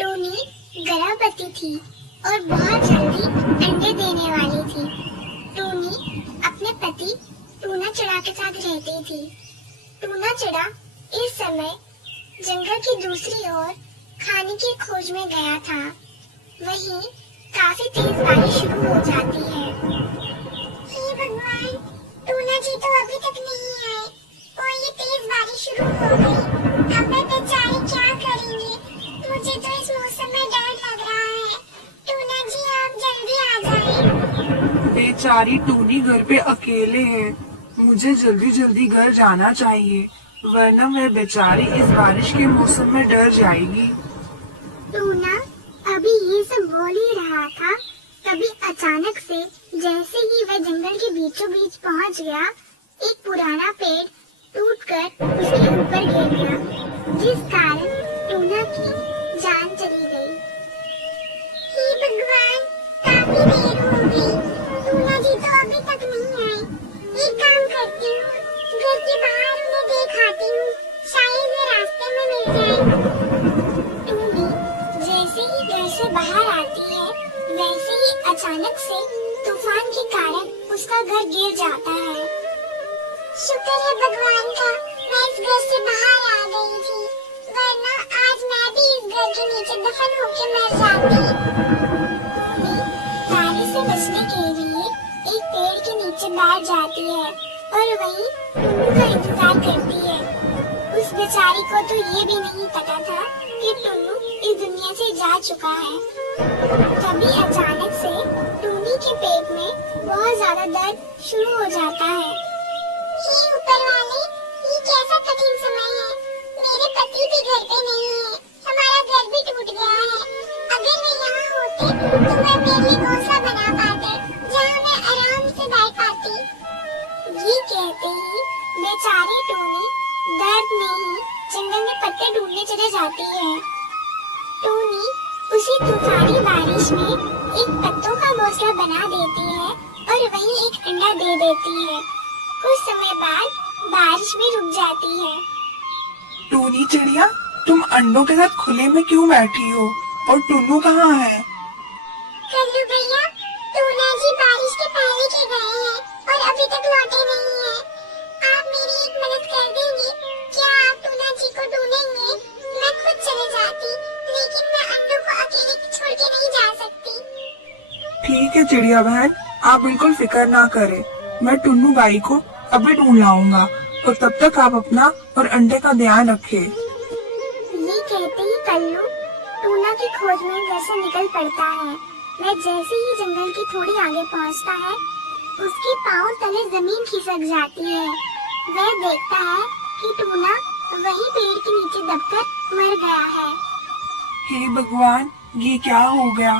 टूनी गर्भवती थी और बहुत जल्दी अंडे देने वाली थी। टूनी अपने पति टूना चिड़ा के साथ रहती थी। टूना चिड़ा इस समय जंगल की दूसरी ओर खाने की खोज में गया था। वहीं काफी तेज बारिश शुरू हो जाती है। हे भगवान, टूना जी तो अभी तक नहीं आए और ये तेज बारिश शुरू हो गई। अब मैं बेचारे क्या करेंगे? मुझे तो इस मौसम में डर लग रहा है। टूना जी आप जल्दी आ जाएं। बेचारी टूनी घर पे अकेले है। मुझे जल्दी जल्दी घर जाना चाहिए, वरना वह बेचारी इस बारिश के मौसम में डर जाएगी। टूना अभी ये सब बोल ही रहा था, तभी अचानक से जैसे ही वह जंगल के बीचों बीच पहुंच गया, एक पुराना पेड़ टूटकर उसके ऊपर गिर गया, जिस कारण टूना की जान चली गई। हे भगवान, काफी देर हो गई, टूना जी तो अभी तक नहीं आए। एक काम करती हूँ, घर के बाहर उन्हें देख आती हूँ, शायद वे रास्ते में मिल जाए। टूनी जैसे ही घर से बाहर आती है, वैसे ही अचानक से तूफान के कारण उसका घर गिर जाता है। शुक्र है भगवान का, मैं इस घर से बाहर आ गई थी, वरना आज मैं भी इस घर के नीचे दफन होके मर जाती। टूनी बारिश से बचने के लिए एक पेड़ के नीचे बैठ जाती है और वहीं टुन्नू का इंतजार करती है। उस बेचारी को तो ये भी नहीं पता था कि टुन्नू इस दुनिया से जा चुका है। तभी अचानक से टूनी के पेट में बहुत ज्यादा दर्द शुरू हो जाता है। हे ऊपर वाले, ये कैसा कठिन समय है। मेरे पति भी घर पे नहीं है, हमारा घर भी टूट गया है। अगर वे यहाँ होते तो वह मेरे लिए घोंसला बना पाते, जहाँ मैं आराम से बैठ पाती। ये कहते ही बेचारी टूनी दर्द में ही जंगल में पत्ते ढूंढने चले जाती है। टूनी उसी तूफानी बारिश में एक पत्तों का घोंसला बना देती है और वहीं एक अंडा दे देती है। कुछ समय बाद बारिश भी रुक जाती है। टूनी चिड़िया, तुम अंडों के साथ खुले में क्यों बैठी हो? और टुन्नू कहाँ है? कल्लू भैया, टूना जी बारिश के पहले के गए हैं और अभी तक लौटे नहीं हैं। आप मेरी एक मदद कर देंगे? क्या आप टूना जी को ढूंढेंगे? मैं खुद चले जाती, लेकिन मैं अंडों को अकेले छोड़ के नहीं जा सकती। ठीक है चिड़िया बहन, आप बिल्कुल फिक्र ना करें। मैं टुन्नू बाई को अभी ढूंढ लाऊंगा और तब तक आप अपना और अंडे का ध्यान रखें। ये कहते ही कल्लू टूना की खोज में घर से निकल पड़ता है। वह जैसे ही जंगल की थोड़ी आगे पहुंचता है, उसके पांव तले जमीन खिसक जाती है। वह देखता है कि टूना वही पेड़ के नीचे दबकर मर गया है। हे भगवान, ये क्या हो गया?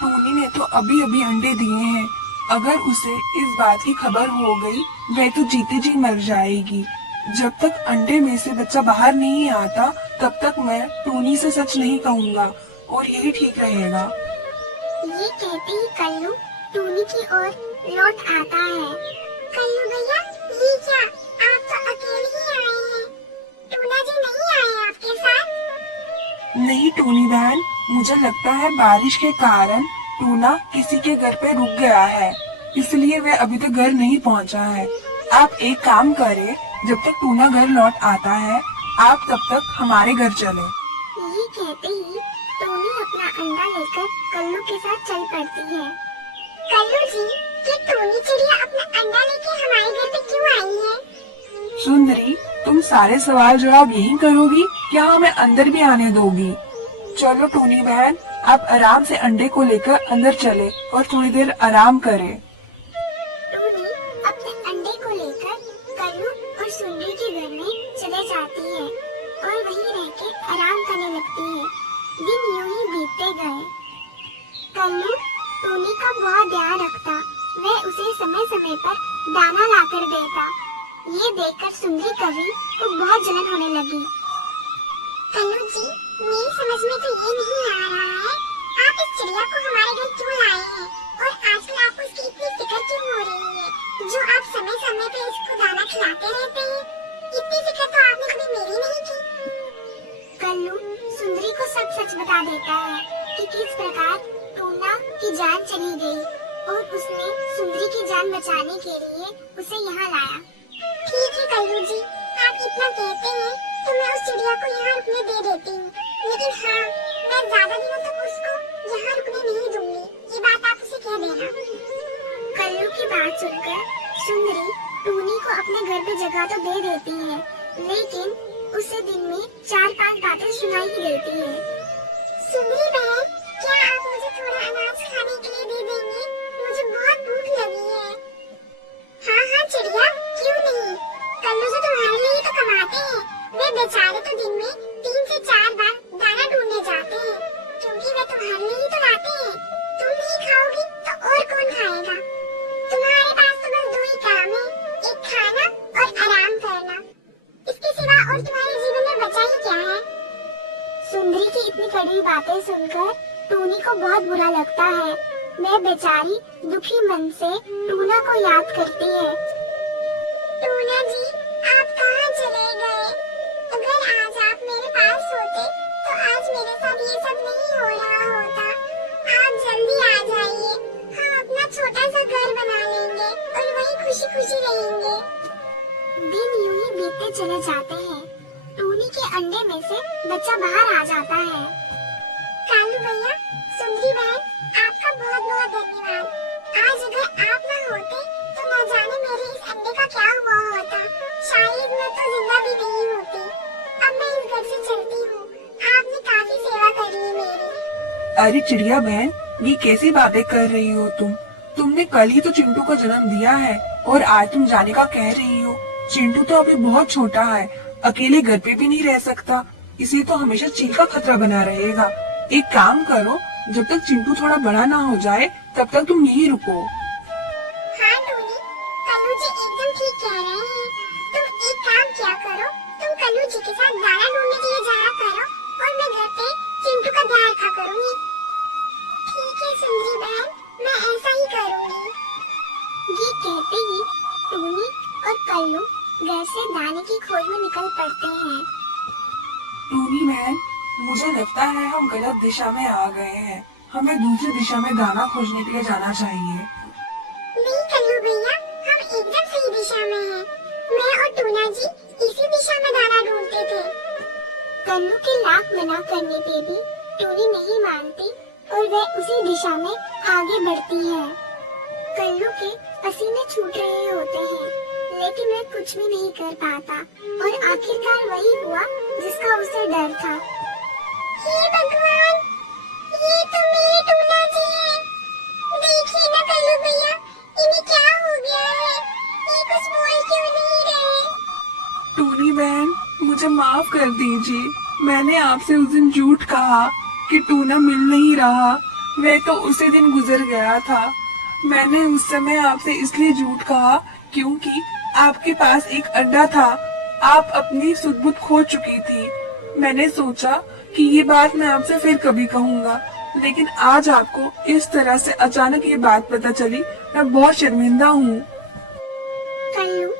टूनी ने तो अभी अभी अंडे दिए हैं। अगर उसे इस बात की खबर हो गई, वह तो जीते जी मर जाएगी। जब तक अंडे में से बच्चा बाहर नहीं आता, तब तक मैं टूनी से सच नहीं कहूँगा और यही ठीक रहेगा। ये कहते ही कल्लू टूनी की ओर लौट आता है। कल्लू भैया, ये क्या, आप तो अकेले ही आए हैं? टूना जी नहीं आए आपके साथ? नहीं टूनी बहन, मुझे लगता है बारिश के कारण टूना किसी के घर पे रुक गया है, इसलिए वह अभी तक घर नहीं पहुंचा है। आप एक काम करें, जब तक टूना घर लौट आता है, आप तब तक हमारे घर चलें। ये कहते ही टूनी अपना अंडा लेकर कल्लू के साथ चल पड़ती है। कल्लू जी, ये टूनी चिड़िया अपना अंडा लेके हमारे घर पे क्यों आई है? सुंदरी, तुम सारे सवाल जवाब यही करोगी या हमें अंदर भी आने दोगी? चलो टूनी बहन, आप आराम से अंडे को लेकर अंदर चले और थोड़ी देर आराम करें। टूनी अपने अंडे को लेकर कल्लू और सुंदरी के घर में चले जाती है और वहीं रह के आराम करने लगती है। दिन यूं ही बीतते गए। कल्लू टूनी का बहुत ध्यान रखता, वह उसे समय समय पर दाना लाकर देता। ये देखकर सुंदरी कवि को बहुत जलन होने लगी। कल्लू जी, मेरी समझ में तो ये नहीं आ रहा है, आप इस चिड़िया को हमारे घर क्यों लाए हैं और आजकल आपको इसकी इतनी फिक्र क्यों हो रही है, जो आप समय समय पे इसको दाना खिलाते रहते हैं? इतनी फिक्र तो आपने कभी मेरी नहीं की। कल्लू सुंदरी को सब सच बता देता है कि किस प्रकार टूना की जान चली गई और उसने सुंदरी की जान बचाने के लिए उसे यहाँ लाया। ठीक है कल्लू जी, आप इतना कहते हैं तो मैं उस चिड़िया को यहाँ रुकने दे देती हूँ, लेकिन हाँ, मैं ज्यादा दिनों तक उसको यहाँ रुकने नहीं दूंगी, ये बात आप उसे कह देना। कल्लू की बात सुनकर सुंदरी टूनी को अपने घर पे जगह तो दे देती है, लेकिन उसे दिन में 4-5 बातें सुनाई ही देती है। सुंदरी बहन, क्या आप मुझे थोड़ा अनाज खाने के लिए दे देंगे? मुझे बहुत भूख लगी है। हाँ हाँ चिड़िया, क्यों नहीं, कल्लू जो तुम्हारे लिए तो कमाते हैं, वे बेचारे तो दिन में 3 से 4 बार दाना ढूंढने जाते हैं, क्योंकि वे तुम्हारे लिए ही तो लाते हैं। तुम नहीं खाओगी तो और कौन खाएगा? तुम्हारे पास तो बस 2 ही काम है, एक खाना और आराम करना। इसके सिवा और तुम्हारे जीवन में बचा ही क्या है? सुंदरी की इतनी कड़वी बातें सुनकर टूनी को बहुत बुरा लगता है। वह बेचारी दुखी मन से टूना को याद करती है। टूना जी, आप कहाँ चले गए? अगर आज आप मेरे पास होते तो आज मेरे साथ ये सब नहीं हो रहा होता। आप जल्दी आ जाइए, हम अपना छोटा सा घर बना लेंगे और वहीं खुशी खुशी रहेंगे। दिन यूं ही बीतते चले जाते हैं। टूनी के अंडे में से बच्चा बाहर आ जाता है। कालू भैया, सुंदरी बहन, आपका बहुत बहुत धन्यवाद। आज अगर आप न होते तो न जाने मेरे इस अंडे का क्या हुआ होता। शायद मैं तो जिंदा भी नहीं होती। अब मैं इस घर से चलती हूँ। आपने काफी सेवा करी है मेरी। अरे चिड़िया बहन, ये कैसी बातें कर रही हो तुम? तुमने कल ही तो चिंटू को जन्म दिया है और आज तुम जाने का कह रही हो। चिंटू तो अभी बहुत छोटा है, अकेले घर पे भी नहीं रह सकता, इसे तो हमेशा चील का खतरा बना रहेगा। एक काम करो, जब तक चिंटू थोड़ा बड़ा ना हो जाए तब तक तुम यहीं रुको। हाँ टूनी, कल्लू जी एकदम ठीक कह रहे हैं। तुम एक काम क्या करो, तुम कल्लू जी के साथ दाना ढूंढने के लिए जाया करो और मैं घर पे चिंटू का ध्यान रखा करूंगी। ठीक है सुंदरी बहन, मैं ऐसा ही करूंगी। ये कहते ही टूनी और कल्लू घर से दाने की खोज में निकल पड़ते हैं। टूनी बहन, मुझे लगता है हम गलत दिशा में आ गए हैं, हमें दूसरी दिशा में दाना खोजने के लिए जाना चाहिए। नहीं कल्लू भैया, हम एकदम सही दिशा में हैं। मैं और टूना जी इसी दिशा में दाना ढूंढते थे। कल्लू के लाख मना करने पे भी टूनी नहीं मानती और वह उसी दिशा में आगे बढ़ती है। कल्लू के पसीने छूट रहे होते हैं, लेकिन वह कुछ भी नहीं कर पाता और आखिरकार वही हुआ जिसका उसे डर था। हे भगवान, ये तो मेरे टूना जी हैं। देखिए ना कल्लू भैया, इन्हें क्या हो गया है? ये कुछ बोल क्यों नहीं रहे? टूनी बहन, मुझे माफ कर दीजिए, मैंने आपसे उस दिन झूठ कहा कि टूना मिल नहीं रहा। मैं तो उसी दिन गुजर गया था। मैंने उस समय आपसे इसलिए झूठ कहा क्योंकि आपके पास एक अंडा था, आप अपनी सुध-बुध खो चुकी थी। मैंने सोचा कि ये बात मैं आपसे फिर कभी कहूँगा, लेकिन आज आपको इस तरह से अचानक ये बात पता चली, मैं बहुत शर्मिंदा हूँ। कल्लू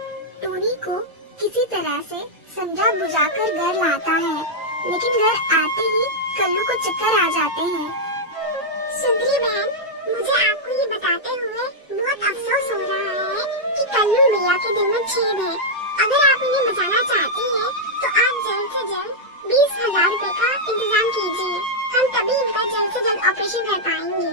टूनी को किसी तरह से समझा बुझाकर घर लाता है, लेकिन घर आते ही कल्लू को चक्कर आ जाते हैं। सुंदरी बहन, मुझे आपको ये बताते हुए बहुत अफसोस हो रहा है कि कल्लू भैया के दिल में छेद है। अगर आप इन्हें बचाना चाहती हैं, तो आप जल्द से जल्द 20,000 रुपए का इंतजाम कीजिए। हम तभी इनका जल्द से जल्द ऑपरेशन कर पाएंगे।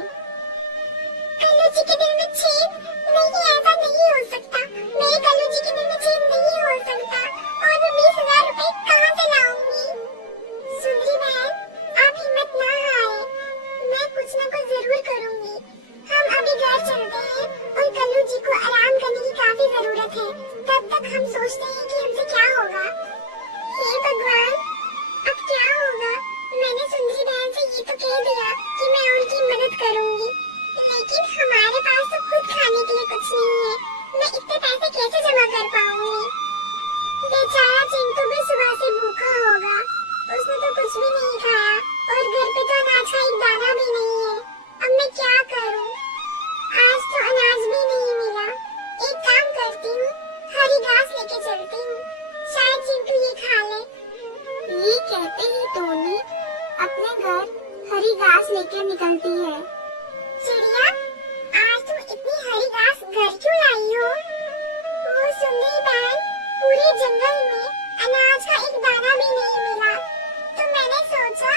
कल्लू जी के दिल में छेद? नहीं, ऐसा नहीं हो सकता। मेरे कल्लू जी के दिल में छेद नहीं हो सकता और मैं 20,000 रुपए कहाँ से लाऊंगी? सुंदरी बहन, आप हिम्मत ना हारें, मैं कुछ न कुछ जरूर करूंगी। हम अभी घर चलते हैं और कल्लू जी को आराम करने की काफी जरूरत है। तब तक हम सोचते हैं कि हमसे क्या होगा। हे भगवान, अब क्या होगा? मैंने सुंदरी बहन से ये तो कह दिया कि मैं उनकी मदद करूंगी, लेकिन हमारे पास तो खुद खाने के लिए कुछ नहीं है। पर हरी घास लेकर निकलती है। चिड़िया, आज तुम इतनी हरी घास घर क्यों लाई हो? वो सुंदरी बहन, पूरे जंगल में अनाज का एक दाना भी नहीं मिला, तो मैंने सोचा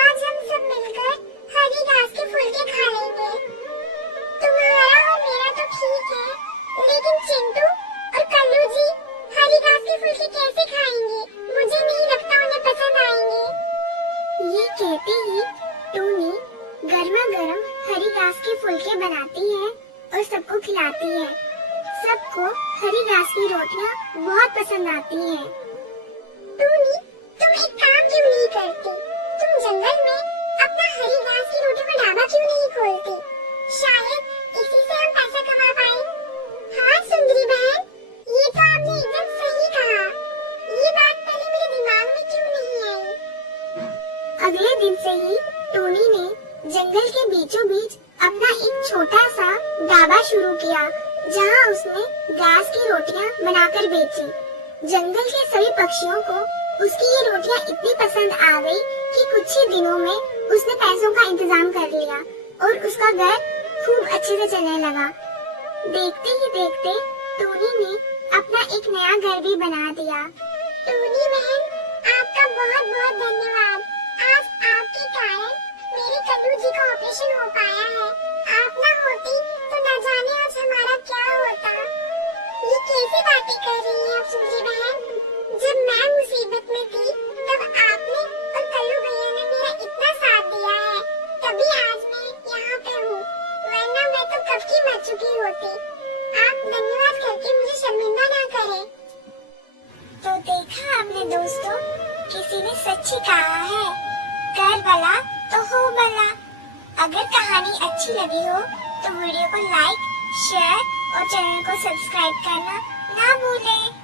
आज हम सब मिलकर हरी घास के फुलके खा लेंगे। तुम्हारा और मेरा तो ठीक है, लेकिन चिंटू और कल्लू जी हरी घास के फुलके कैसे खाएंगे? मुझे नहीं लगता उन्हें पसंद आएंगे। ये कहते ही टूनी गर्मा गर्म हरी घास के फुलके बनाती है और सबको खिलाती है। सबको हरी घास की रोटियां बहुत पसंद आती हैं। टूनी, तुम एक काम क्यों नहीं करती? तुम जंगल में अपना हरी घास की रोटी का ढाबा क्यों नहीं खोलती? शायद इसी से हम पैसा कमा पाए। हाँ सुंदरी बहन, ये तो आपने एकदम सही कहा। ये बात पहले मेरे दिमाग में क्यों नहीं आई? अगले दिन से ही टोनी ने जंगल के बीचों बीच अपना एक छोटा सा ढाबा शुरू किया, जहाँ उसने घास की रोटियां बनाकर बेची। जंगल के सभी पक्षियों को उसकी ये रोटियां इतनी पसंद आ गई कि कुछ ही दिनों में उसने पैसों का इंतजाम कर लिया और उसका घर खूब अच्छे से चलने लगा। देखते ही देखते टोनी ने अपना एक नया घर भी बना दिया। टोनी बहन, आपका बहुत बहुत धन्यवाद। आज आपके कारण मेरे कल्लू जी का ऑपरेशन हो पाया है। आप ना होती तो न जाने आज हमारा क्या होता। ये कैसे बातें कर रही हैं आप सुंदरी बहन? जब मैं मुसीबत में थी तब आपने और कल्लू भैया ने मेरा इतना साथ दिया है, तभी आज मैं यहाँ पे हूँ, वरना मैं तो कब की मर चुकी होती। आप धन्यवाद करके मुझे शर्मिंदा ना करें। तो देखा आपने दोस्तों, किसी ने सच्ची कहा है, कर भला तो हो भला। अगर कहानी अच्छी लगी हो तो वीडियो को लाइक, शेयर और चैनल को सब्सक्राइब करना ना भूलें।